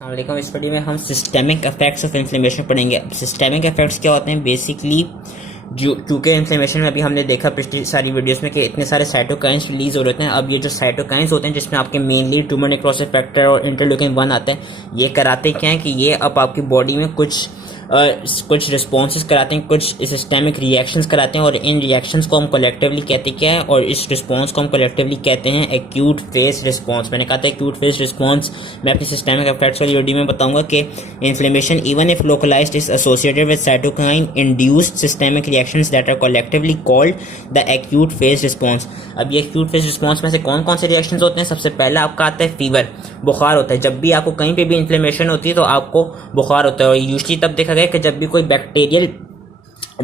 वालेकुम। इस वीडियो में हम सिस्टेमिक इफेक्ट्स ऑफ इन्फ्लेमेशन पढ़ेंगे। अब सिस्टेमिक इफेक्ट्स क्या होते हैं? बेसिकली जो क्योंकि इन्फ्लेमेशन में अभी हमने देखा पिछली सारी वीडियोस में कि इतने सारे साइटोकाइंस रिलीज हो रहे हैं। अब ये जो साइटोकाइंस होते हैं जिसमें आपके मेनली ट्यूमर नेक्रोसिस फैक्टर और इंटरल्यूकिन 1 आते हैं, ये कराते क्या है कि ये अब आपकी बॉडी में कुछ रिस्पॉन्सेस कराते हैं, कुछ सिस्टेमिक रिएक्शंस कराते हैं और इन रिएक्शंस को हम कलेक्टिवली कहते क्या है, और इस रिस्पॉन्स को हम कलेक्टिवली कहते हैं एक्यूट फेज रिस्पॉन्स। मैंने कहा था एक्यूट फेज रिस्पॉन्स मैं अपनी सिस्टेमिक इफेक्ट्स वाली वीडियो में बताऊंगा कि inflammation even if localized is associated with cytokine induced systemic reactions that are collectively called the acute phase response. अब ये एक्यूट फेज रिस्पॉन्स में से कौन कौन से रिएक्शंस होते हैं? सबसे पहला आपका आता है फीवर, बुखार होता है। जब भी आपको कहीं पे भी इन्फ्लेमेशन होती है तो आपको बुखार होता है, और यूजली तब देखा गया कि जब भी कोई बैक्टीरियल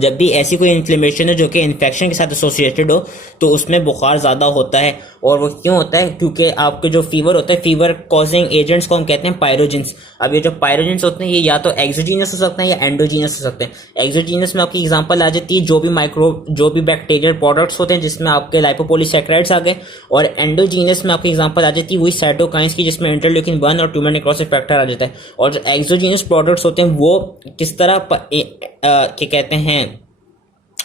जब भी ऐसी कोई इन्फ्लेमेशन है जो कि इन्फेक्शन के साथ एसोसिएटेड हो तो उसमें बुखार ज़्यादा होता है। और वो क्यों होता है? क्योंकि आपके जो फीवर होता है, फीवर कॉजिंग एजेंट्स को हम कहते हैं पायरोजेंस। अब ये जो पायरोजेंस होते हैं ये या तो एक्सोजीनस हो सकते हैं या एंडोजीनस हो सकते हैं। एक्सोजीनस में आपकी एग्जांपल आ जाती है जो भी बैक्टीरियल प्रोडक्ट्स होते हैं जिसमें आपके लाइपोपोलीसैकेराइड्स आ गए, और एंडोजीनस में आपकी एग्जांपल आ जाती है वही साइटोकाइंस की जिसमें इंटरल्यूकिन 1 और ट्यूमर नेक्रोसिस फैक्टर आ जाता है। और जो एक्सोजीनस प्रोडक्ट्स होते हैं वो किस तरह क्या कहते हैं,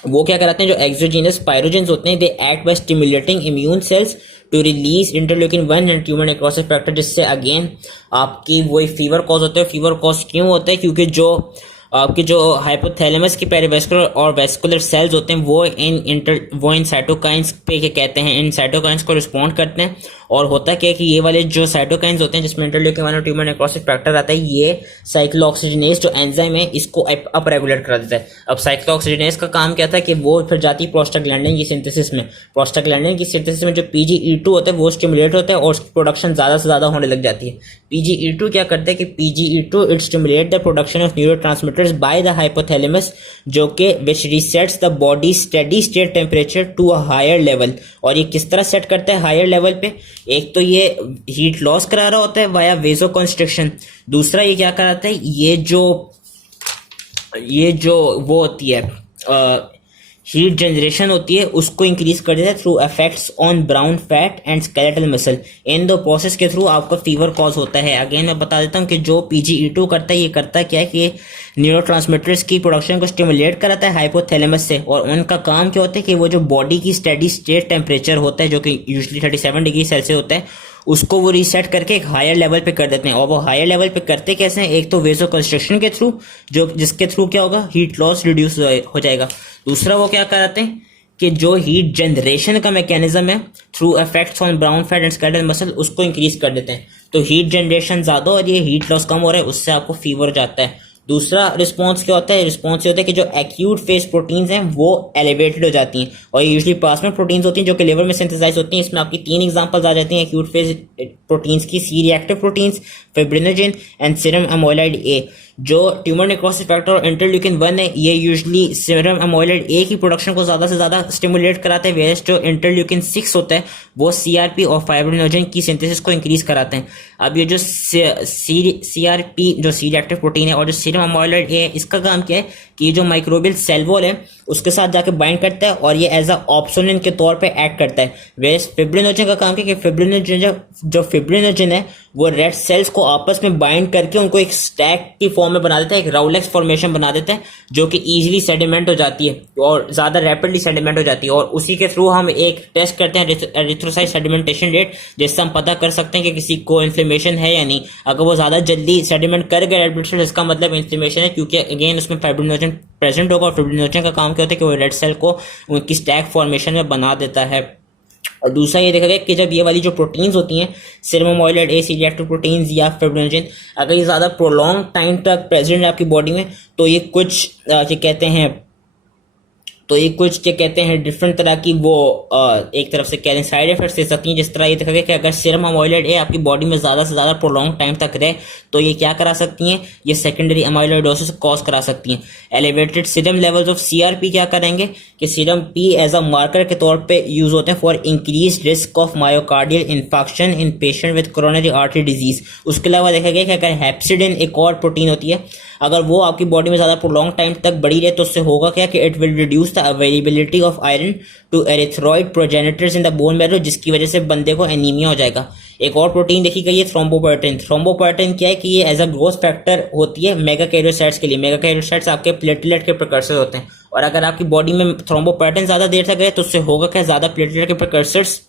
वो क्या कराते हैं? जो एक्सोजीनस पायरोजेंस होते हैं they act by stimulating immune cells to release interleukin 1 and tumour necrosis factor, जिससे अगेन आपकी वही फीवर कॉज होता है। फीवर कॉज क्यों होता है? क्योंकि जो आपके जो हाइपोथैलेमस की पेरिवेस्कुलर और वेस्कुलर सेल्स होते हैं वो इन साइटोकाइंस पे क्या कहते हैं, इन साइटोकाइंस को रिस्पॉन्ड करते हैं। और होता क्या है कि ये वाले जो साइटोकाइंस होते हैं जिसमें इंटरल्यूकिन 1 और ट्यूमर नेक्रोसिस फैक्टर आता है, ये साइक्लोऑक्सीजिनेज जो एंजाइम है इसको अप रेगुलेट करा देता है। अब साइक्लोऑक्सीजिनेज का काम क्या था कि वो फिर जाती है प्रोस्टाग्लैंडिन की सिंथेसिस में। प्रोस्टाग्लैंडिन की सिंथेसिस में जो PGE2 होता है वो स्टिमुलेट होता है और उसकी प्रोडक्शन ज़्यादा से ज़्यादा होने लग जाती है। PGE2 क्या करता है कि PGE2 it stimulate the production of neurotransmitters by the hypothalamus, जो कि which resets the body steady state temperature to a higher level. और ये किस तरह सेट करता है हायर लेवल पे? एक तो ये हीट लॉस करा रहा होता है वाया वेजो कंस्ट्रिक्शन, दूसरा ये क्या कराता है, ये जो वो होती है हीट जनरेशन होती है उसको इंक्रीज कर देता है through effects on brown fat and skeletal muscle. इन दो प्रोसेस के थ्रू आपका फीवर कॉज होता है। अगेन मैं बता देता हूँ कि जो PGE2 करता है ये करता क्या है कि न्यूरोट्रांसमीटर्स की प्रोडक्शन को स्टिमुलेट कराता है हाइपोथैलेमस से, और उनका काम क्या होता है कि वो जो बॉडी की स्टेडी स्टेट टेम्परेचर होता है जो कि यूजुअली 37 डिग्री सेल्सियस होता है उसको वो रीसेट करके एक हायर लेवल पे कर देते हैं। और वो हायर लेवल पे करते कैसे हैं? एक तो वेसो कंस्ट्रक्शन के थ्रू, जो जिसके थ्रू क्या होगा, हीट लॉस रिड्यूस हो जाएगा। दूसरा वो क्या कराते हैं कि जो हीट जनरेशन का मैकेनिज्म है through effects on brown fat and skeletal muscle उसको इंक्रीज कर देते हैं। तो हीट जनरेशन ज्यादा और ये हीट लॉस कम हो रहा है, उससे आपको फीवर हो जाता है। दूसरा रिस्पॉन्स क्या होता है? रिस्पॉन्स ये होता है कि जो एक्यूट फेज प्रोटीन्स हैं वो एलिवेटेड हो जाती हैं, और ये यूजुअली प्लाज्मा प्रोटीन्स होती हैं जो कि लिवर में सिंथेसाइज होती हैं। इसमें आपकी 3 एग्जांपल्स आ जाती हैं एक्यूट फेज प्रोटीन्स की: C reactive proteins, fibrinogen and serum amyloid A. जो ट्यूमर नेक्रोसिस फैक्टर और इंटरल्यूकिन 1 है ये यूजुअली सीरम एमोलाइड ए की प्रोडक्शन को ज्यादा से ज्यादा स्टिमुलेट कराते हैं, वेस्ट जो इंटरल्यूकिन 6 होता है वो CRP और फाइब्रिनोजेन की सिंथेसिस को इंक्रीज कराते हैं। अब ये जो CRP जो सी रिएक्टिव प्रोटीन है और जो सीरम एमोलाइड ए है, इसका काम क्या है कि ये जो माइक्रोबियल सेल वॉल है उसके साथ जाके बाइंड करता है और ये एज अ ऑप्सोनिन के तौर पे एक्ट करता है। वेस्ट फिब्रिनोजेन का काम क्या है कि फिब्रिनोजेन है वो रेड सेल्स को आपस में बाइंड करके उनको एक स्टैक की फॉर्म में बना देता है, एक राउलेक्स फॉर्मेशन बना देता है जो कि इजीली सेडिमेंट हो जाती है और ज्यादा रैपिडली सेडिमेंट हो जाती है। और उसी के थ्रू हम एक टेस्ट करते हैं एरिथ्रोसाइट सेडिमेंटेशन रेट, जिससे हम पता कर सकते हैं कि किसी को इन्फ्लेमेशन है या नहीं। अगर वो ज्यादा जल्दी सेडिमेंट कर गया रेड ब्लड सेल, इसका मतलब इन्फ्लेमेशन है, क्योंकि अगेन उसमें फाइब्रिनोजेन प्रेजेंट होगा। और फाइब्रिनोजेन का काम क्या होता है कि वो रेड सेल को उनकी स्टैक फॉर्मेशन में बना देता है। और दूसरा ये देखा गया कि जब ये वाली जो प्रोटीन्स होती हैं सीरम एमोलाइड ए, सी रिएक्टिव प्रोटीन्स या फिब्रिनोजेन, अगर ये ज़्यादा प्रोलॉन्ग टाइम तक प्रेजेंट है आपकी बॉडी में तो ये कुछ क्या कहते हैं डिफरेंट तरह की वो एक तरफ से कह रहे साइड इफेक्ट्स दे सकती हैं। जिस तरह ये देखा गया कि अगर सीरम एमोलाइड ए आपकी बॉडी में ज़्यादा से ज़्यादा प्रोलॉन्ग टाइम तक रहे तो ये क्या करा सकती हैं, ये सेकेंडरी एमाइलोइडोसिस कॉज करा सकती हैं। Elevated serum levels of CRP क्या करेंगे कि serum P as a marker के तौर पे यूज होते हैं for increase risk of myocardial infection in patient with coronary artery disease. उसके अलावा देखा गया कि अगर हेप्सिडिन एक और प्रोटीन होती है, अगर वो आपकी बॉडी में ज़्यादा प्रोलॉन्ग टाइम तक बढ़ी रहे तो उससे होगा क्या कि it will reduce the availability of iron to erythroid progenitors in the bone marrow, जिसकी वजह से बंदे को एनीमिया हो जाएगा। एक और प्रोटीन देखी गई है थ्रोम्बोपोएटिन। थ्रोम्बोपोएटिन क्या है कि ये एज अ ग्रोथ फैक्टर होती है मेगाकैरियोसाइट्स के लिए। मेगाकैरियोसाइट्स आपके प्लेटलेट के प्रिकर्सर होते हैं, और अगर आपकी बॉडी में थ्रोम्बोपोएटिन ज्यादा देर तक है तो उससे होगा क्या, ज्यादा प्लेटलेट के प्रिकर्सर्स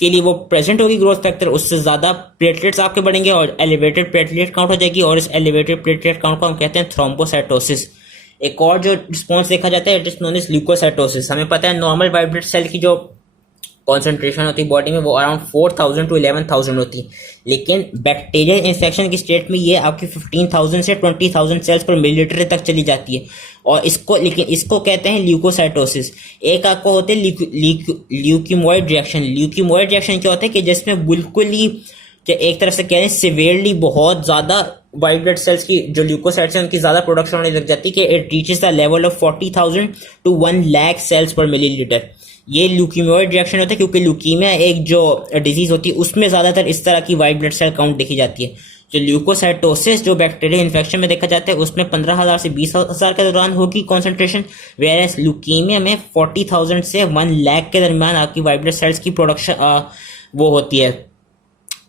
के लिए वो प्रेजेंट होगी ग्रोथ फैक्टर, उससे ज्यादा प्लेटलेट्स आपके बढ़ेंगे और एलिवेटेड प्लेटलेट काउंट हो जाएगी, और इस एलिवेटेड प्लेटलेट काउंट को हम कहते हैं थ्रोम्बोसाइटोसिस। एक और जो रिस्पॉन्स देखा जाता है it is known as leukocytosis. हमें पता है नॉर्मल वाइट ब्लड सेल की जो कॉन्सेंट्रेशन होती है बॉडी में वो अराउंड 4000 टू 11000 होती है, लेकिन बैक्टीरियल इन्फेक्शन की स्टेट में ये आपकी 15000 से 20000 सेल्स पर मिलीलीटर तक चली जाती है, और इसको कहते हैं ल्यूकोसाइटोसिस। एक आपको होते हैं ल्यूकीमोइड रिएक्शन। ल्यूकीमोइड रिएक्शन क्या होता है कि जिसमें बिल्कुल ही एक तरफ से कह रहे हैं सिवियरली बहुत ज्यादा वाइट ब्लड सेल्स की जो ल्यूकोसाइट्स हैं उनकी ज्यादा प्रोडक्शन होने लग जाती है कि it reaches the level of 40000 to 1 lakh cells per millilitre. ये ल्यूकीमियोइड रिएक्शन होता है क्योंकि ल्यूकीमिया एक जो डिजीज होती है उसमें ज्यादातर इस तरह की वाइट ब्लड सेल काउंट देखी जाती है। जो ल्यूकोसाइटोसिस जो बैक्टीरियल इन्फेक्शन में देखा जाता है उसमें 15000 से 20000 के दौरान होगी कॉन्सेंट्रेशन, वेयर ल्यूकीमिया में 40000 से 1 लाख के दरमियान आपकी वाइट ब्लड सेल्स की प्रोडक्शन वो होती है,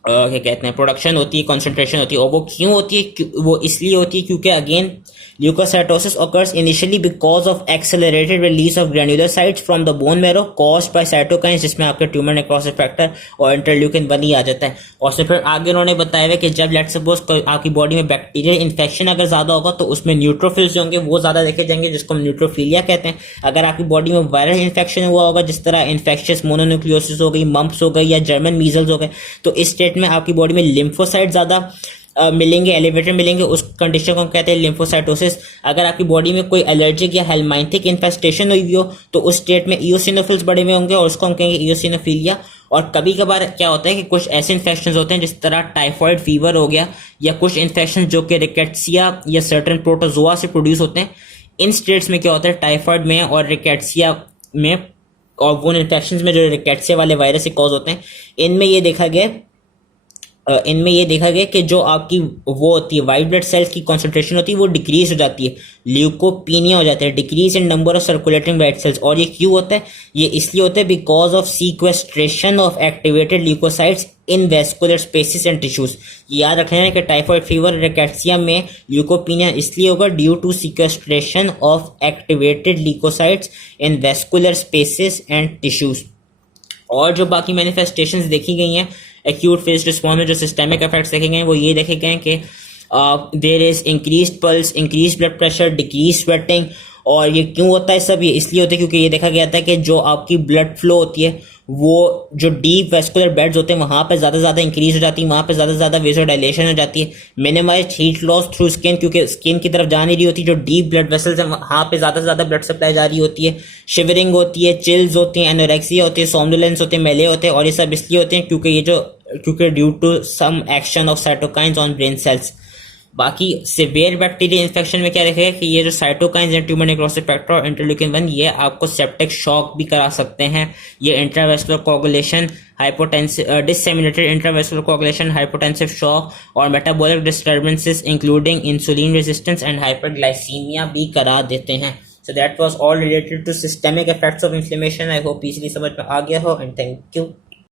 क्या कहते हैं, प्रोडक्शन होती है, कॉन्सेंट्रेशन होती है। और वो क्यों होती है, वो इसलिए होती है क्योंकि again leukocytosis occurs initially because of accelerated release of granulocytes from the bone marrow caused by cytokines, जिसमें आपके ट्यूमर नेक्रोसिस फैक्टर और इंटरल्यूकिन 1 ही आ जाता है। और फिर आगे उन्होंने बताया है कि जब लेट्स सपोज आपकी बॉडी में बैक्टीरियल इन्फेक्शन अगर ज्यादा होगा तो उसमें न्यूट्रोफिल्स जो होंगे वो ज्यादा देखे जाएंगे, जिसको हम न्यूट्रोफिलिया कहते हैं। अगर आपकी बॉडी में वायरल इन्फेक्शन हुआ होगा जिस तरह इन्फेक्शियस मोनोन्यूक्लियोसिस हो गई, मम्प्स हो गई या जर्मन मीजल्स हो गए, तो इस स्टेट में आपकी बॉडी में लिम्फोसाइट ज्यादा मिलेंगे, एलिवेटेड मिलेंगे, उस कंडीशन को हम कहते हैं लिम्फोसाइटोसिस। अगर आपकी बॉडी में कोई एलर्जिक या हेलमाइंथिक इन्फेस्टेशन हुई हो तो उस स्टेट में इयोसिनोफिल्स बढ़े हुए होंगे और उसको हम कहेंगे इयोसिनोफिलिया। और कभी कभार क्या होता है कि कुछ ऐसे इन्फेक्शन होते हैं जिस तरह टाइफॉइड फीवर हो गया या कुछ इन्फेक्शन जो कि रिकेट्सिया या सर्टन प्रोटोजोआ से प्रोड्यूस होते हैं, इन स्टेट्स में क्या होता है टाइफॉइड में और रिकेट्सिया में और वो इन्फेक्शन में जो रिकेट्सिया वाले वायरस से कॉज होते हैं, इनमें ये देखा गया कि जो आपकी वो होती है वाइट ब्लड सेल्स की कॉन्सेंट्रेशन होती है वो डिक्रीज हो जाती है, ल्यूकोपीनिया हो जाता है, decrease in number of circulating white cells. और ये क्यों होता है, ये इसलिए होता है because of sequestration of activated leukocytes in vascular spaces and tissues. याद रखना है कि टाइफॉइड फीवर रिकेट्सिया में ल्यूकोपीनिया इसलिए होगा due to sequestration of activated leukocytes in vascular spaces and tissues. और जो बाकी मैनिफेस्टेशंस देखी गई हैं एक्यूट फेज रिस्पॉन्स में, जो सिस्टेमिक इफेक्ट्स देखे गए हैं वो ये देखे गए हैं कि there is increased pulse, increase blood pressure, decrease sweating. और ये क्यों होता है सब, ये इसलिए होता है क्योंकि ये देखा गया था कि जो आपकी ब्लड फ्लो होती है वो जो डीप वेस्कुलर बेड्स होते हैं वहां पे ज्यादा इंक्रीज हो जाती है, वहां पे ज्यादा वेसोडाइलेशन हो जाती है। Minimise heat loss through skin, क्योंकि स्किन की तरफ जा नहीं रही होती, जो डीप ब्लड वेसल्स हैं वहां पे ज्यादा ब्लड सप्लाई जा रही होती है। शिवरिंग होती है, चिल्स होती है, एनोरेक्सिया होती है, सोमनोलेंस होते हैं, मेले होते हैं। और ये सब इसलिए होते हैं क्योंकि due to some action of cytokines on brain cells. बाकी सिवियर बैक्टीरियल इन्फेक्शन में क्या देखेगा कि ये जो साइटोकाइंस हैं, ट्यूमर नेक्रोसिस फैक्टर और इंटरल्यूकिन 1, ये आपको सेप्टिक शॉक भी करा सकते हैं। ये intravascular coagulation, hypotensive disseminated intravascular coagulation, hypotensive shock और metabolic disturbances including insulin resistance and hyperglycaemia भी करा देते हैं। So that was all related to systemic effects of inflammation. I hope easily समझ में आ गया हो, and thank you.